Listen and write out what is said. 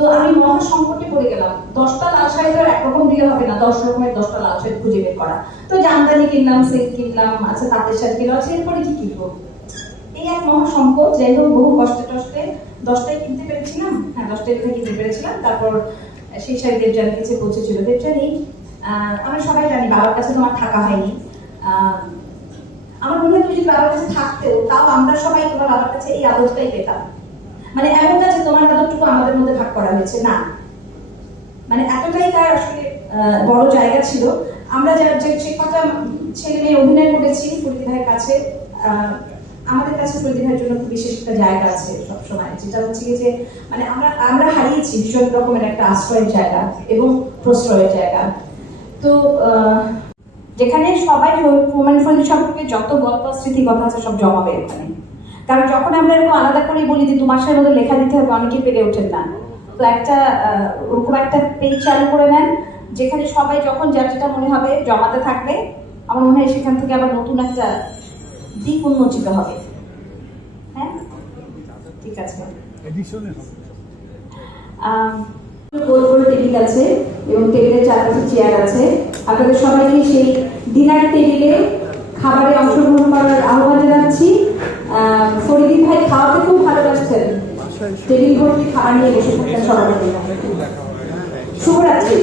তো আমি মহা সংকটে পড়ে গেলাম। দশটা লাল শাড়ি তো একরকম দিলে হবে না, দশ রকমের দশটা লাল শাড়ি খুঁজে বের করা। তো জামদানি কিনলাম সেট কিনলাম আচ্ছা তাঁতের শাড়ি কিনলাম আচ্ছা এরপরে কি কিনবো? এই এক মহা সংকট। যাই হোক, বহু কষ্টে টষ্টে দশটায় কিনতে পেরেছিলাম। হ্যাঁ দশটায় কোথায় কিনতে পেরেছিলাম? তারপর সেই শাড়ি দেবজানের কাছে পৌঁছেছিল। দেবজানি আমরা সবাই জানি বাবার কাছে তোমার থাকা হয়নি। আমার মনে হয় তুমি যদি বাবার কাছে থাকতেও, তাও আমরা সবাই তোমার বাবার কাছে এই আদরটাই পেতাম। মানে এমন না যে তোমার আদরটুকু আমাদের মধ্যে ভাগ করা হয়েছে, না। মানে এতটাই তার আসলে বড় জায়গা ছিল। আমরা যার যে কটা ছেলে মেয়ে অভিনয় করেছি ফরিদি ভাইয়ের কাছে আমাদের কাছে ফরিদি ভাইয়ের জন্য বিশেষ একটা জায়গা আছে সবসময়, যেটা হচ্ছে যে মানে আমরা আমরা হারিয়েছি ভীষণ রকমের একটা আশ্রয়ের জায়গা এবং প্রশ্রয়ের জায়গা। তো যেখানে সবাই প্রমাণ ফলের সম্পর্কে যত গল্প, স্মৃতি, কথা আছে, সব জমাবে ওখানে কারণ যখন আমরা এরকম আলাদা করে বলি যে দু মাসের মধ্যে লেখা দিতে হবে অনেকে পেরে ওঠেন না। তো একটা ওরকম একটা পেজ চালু করে নেন যেখানে সবাই যখন যার যেটা মনে হবে জমাতে থাকবে আমার মনে হয় সেখান থেকে আবার নতুন একটা দিক উন্মোচিত হবে। হ্যাঁ? ঠিক আছে। গোল গোল টেবিল আছে এবং টেবিলের চারপাশে চেয়ার আছে। আপনাদের সবাইকে সেই ডিনার টেবিলে টেবিল ভর্তি খাবার নিয়ে বসে থাকতেন সবার জন্য শুভরাত্রি